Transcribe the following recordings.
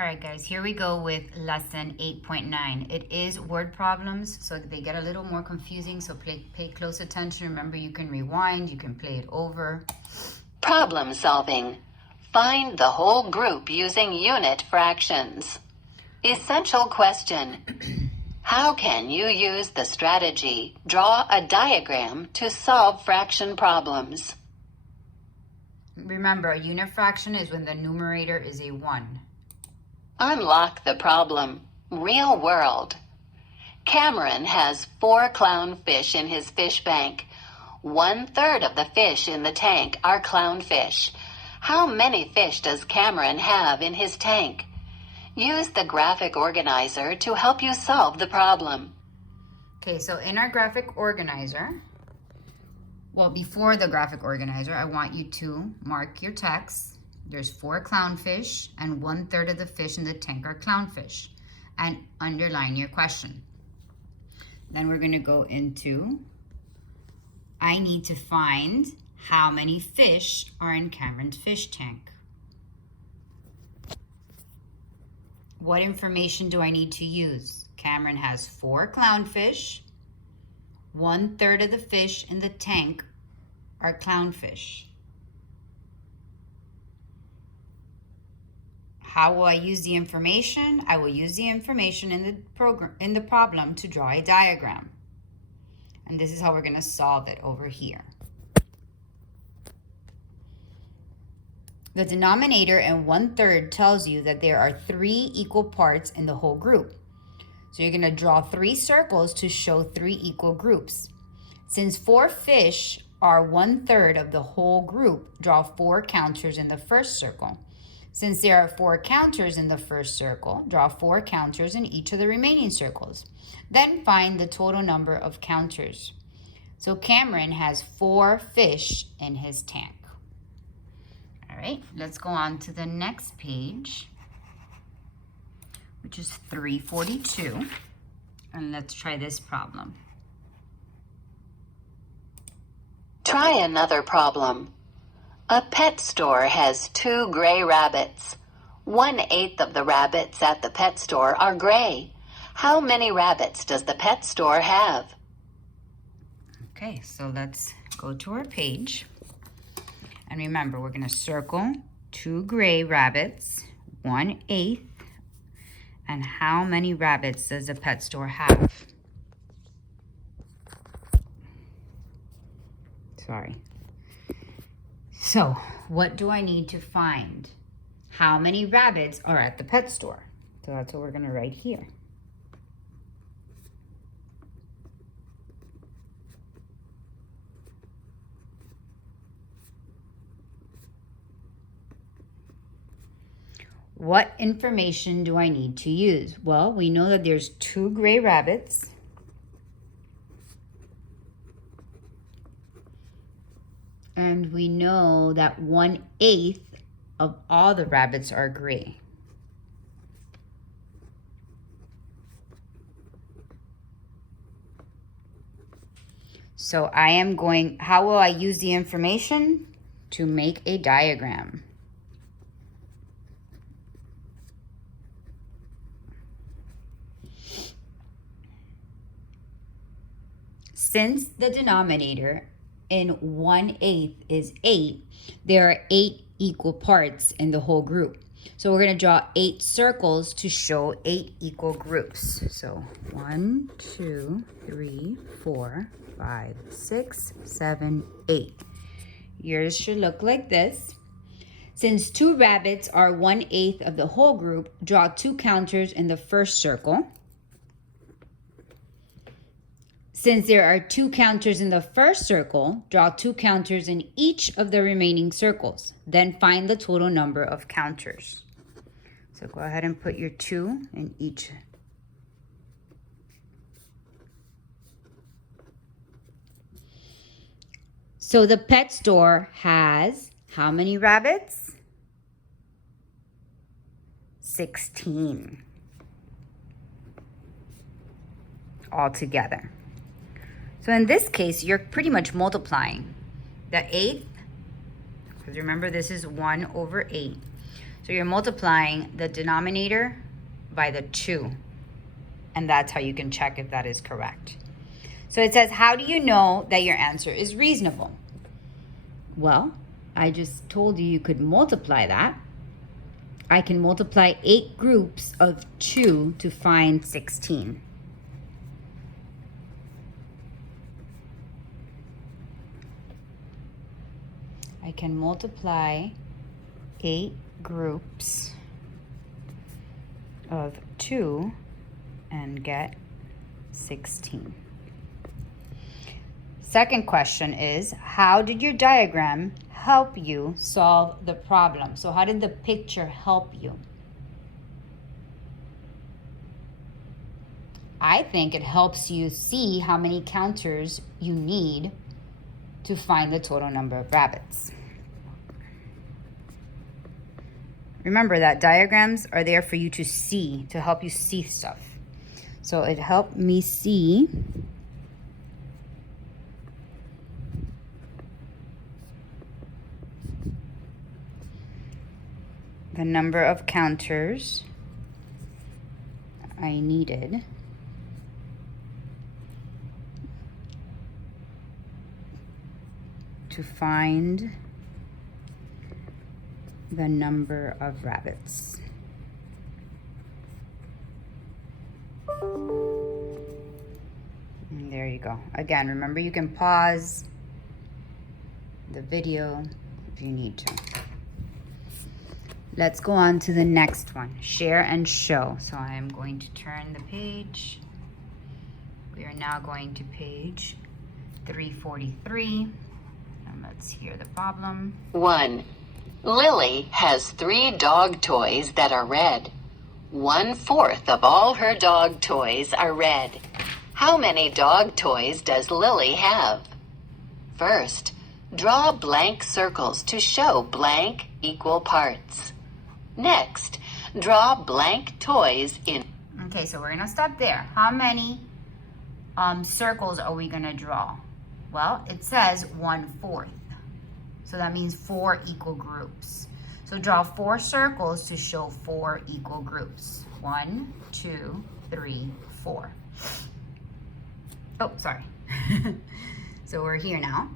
All right, guys, here we go with lesson 8.9. It is word problems, so they get a little more confusing, so pay close attention. Remember, you can rewind, you can play it over. Problem solving. Find the whole group using unit fractions. Essential question. How can you use the strategy, draw a diagram to solve fraction problems? Remember, a unit fraction is when the numerator is a 1. Unlock the problem. Real world. Cameron has 4 clownfish in his fish bank. 1/3 of the fish in the tank are clownfish. How many fish does Cameron have in his tank? Use the graphic organizer to help you solve the problem. Okay, so in our graphic organizer, well, before the graphic organizer, I want you to mark your text. There's 4 clownfish, and 1/3 of the fish in the tank are clownfish. And underline your question. Then we're going to go into, I need to find how many fish are in Cameron's fish tank. What information do I need to use? Cameron has 4 clownfish. 1/3 of the fish in the tank are clownfish. How will I use the information? I will use the information in the problem to draw a diagram. And this is how we're going to solve it over here. The denominator in 1/3 tells you that there are 3 equal parts in the whole group. So you're going to draw 3 circles to show 3 equal groups. Since 4 fish are 1/3 of the whole group, draw 4 counters in the first circle. Since there are 4 counters in the first circle, draw 4 counters in each of the remaining circles. Then find the total number of counters. So Cameron has 4 fish in his tank. All right, let's go on to the next page, which is 342. And let's try this problem. Try another problem. A pet store has 2 gray rabbits. 1/8 of the rabbits at the pet store are gray. How many rabbits does the pet store have? Okay, so let's go to our page. And remember, we're going to circle 2 gray rabbits, 1/8. And how many rabbits does the pet store have? Sorry. So, what do I need to find? How many rabbits are at the pet store? So that's what we're going to write here. What information do I need to use? Well, we know that there's 2 gray rabbits. And we know that 1/8 of all the rabbits are gray. So how will I use the information? To make a diagram. Since the denominator in 1/8 is 8, there are 8 equal parts in the whole group. So we're going to draw 8 circles to show 8 equal groups. So 1, 2, 3, 4, 5, 6, 7, 8. Yours should look like this. Since 2 rabbits are 1/8 of the whole group, draw 2 counters in the first circle. Since there are 2 counters in the first circle, draw 2 counters in each of the remaining circles. Then find the total number of counters. So go ahead and put your 2 in each. So the pet store has how many rabbits? 16 altogether. So in this case, you're pretty much multiplying the 8th, because remember this is 1/8. So you're multiplying the denominator by the 2. And that's how you can check if that is correct. So it says, how do you know that your answer is reasonable? Well, I just told you you could multiply that. I can multiply 8 groups of 2 to find 16. I can multiply 8 groups of 2 and get 16. Second question is, how did your diagram help you solve the problem? So how did the picture help you? I think it helps you see how many counters you need to find the total number of rabbits. Remember that diagrams are there for you to see, to help you see stuff. So it helped me see the number of counters I needed to find the number of rabbits. And there you go. Again, remember you can pause the video if you need to. Let's go on to the next one, share and show. So I am going to turn the page. We are now going to page 343. And let's hear the problem. 1. Lily has 3 dog toys that are red. 1/4 of all her dog toys are red. How many dog toys does Lily have? First, draw blank circles to show blank equal parts. Next, draw blank toys in. Okay, so we're gonna stop there. How many circles are we gonna draw? Well, it says 1/4. So that means 4 equal groups. So draw 4 circles to show 4 equal groups. 1, 2, 3, 4. Oh, sorry. So we're here now.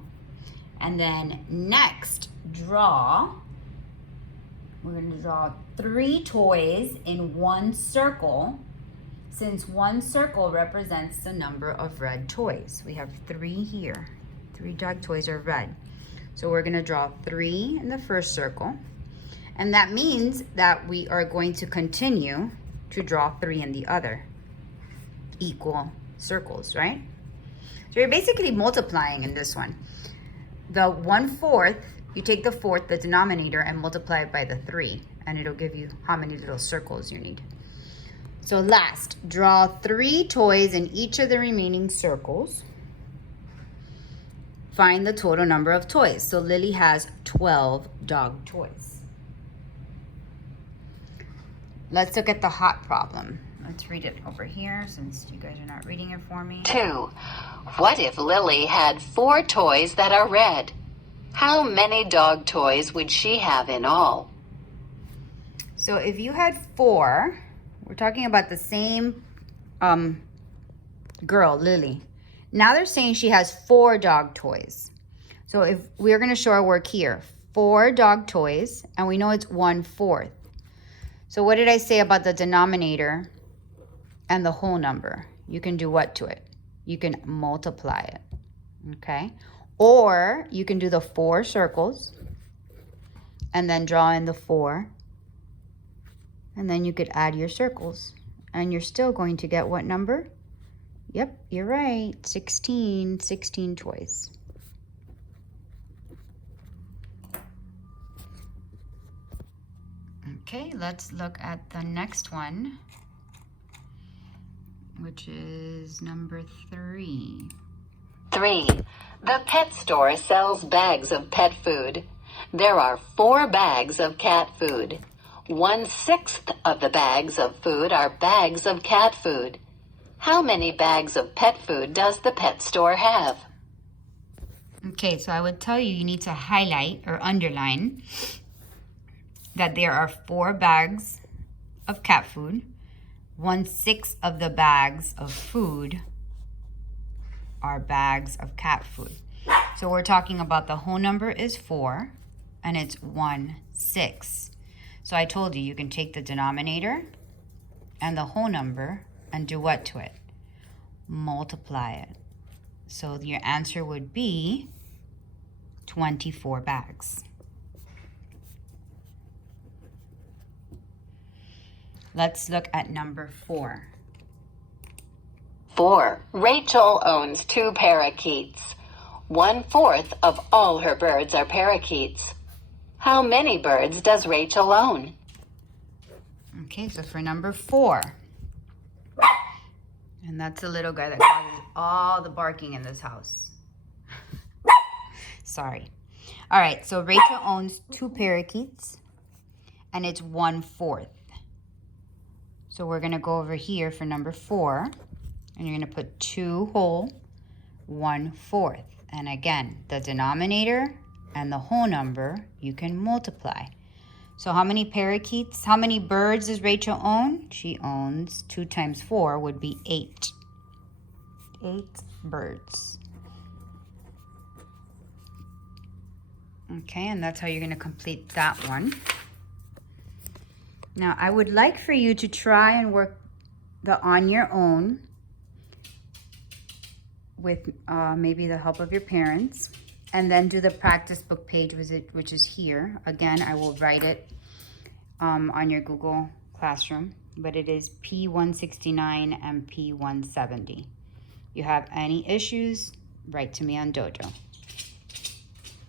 And then next, we're gonna draw 3 toys in 1 circle, since 1 circle represents the number of red toys. We have 3 here. 3 dog toys are red. So we're gonna draw 3 in the first circle. And that means that we are going to continue to draw 3 in the other equal circles, right? So you're basically multiplying in this one. The 1/4, you take the 4th, the denominator, and multiply it by the 3, and it'll give you how many little circles you need. So last, draw 3 toys in each of the remaining circles. Find the total number of toys. So Lily has 12 dog toys. Let's look at the hot problem. Let's read it over here since you guys are not reading it for me. 2. What if Lily had 4 toys that are red? How many dog toys would she have in all? So if you had 4, we're talking about the same girl, Lily. Now they're saying she has 4 dog toys. So if we're going to show our work here, 4 dog toys, and we know it's 1/4. So what did I say about the denominator and the whole number? You can do what to it? You can multiply it, okay? Or you can do the 4 circles and then draw in the 4. And then you could add your circles. And you're still going to get what number? Yep, you're right. 16 toys. Okay, let's look at the next one, which is number 3. 3. The pet store sells bags of pet food. There are 4 bags of cat food. 1/6 of the bags of food are bags of cat food. How many bags of pet food does the pet store have? Okay, so I would tell you need to highlight or underline that there are 4 bags of cat food. 1/6 of the bags of food are bags of cat food. So we're talking about the whole number is 4 and it's 1/6. So I told you, you can take the denominator and the whole number and do what to it? Multiply it. So your answer would be 24 bags. Let's look at number 4. 4. Rachel owns 2 parakeets. 1/4 of all her birds are parakeets. How many birds does Rachel own? Okay, so for number 4, and that's the little guy that causes all the barking in this house. Sorry. All right, so Rachel owns 2 parakeets, and it's 1/4. So we're going to go over here for number 4, and you're going to put 2 whole, 1/4. And again, the denominator and the whole number, you can multiply. So how many parakeets, how many birds does Rachel own? She owns 2 times 4 would be 8. 8 birds. Okay, and that's how you're going to complete that one. Now, I would like for you to try and work the on your own with maybe the help of your parents, and then do the practice book page, which is here. Again, I will write it on your Google Classroom, but it is P169 and P170. If you have any issues, write to me on Dojo.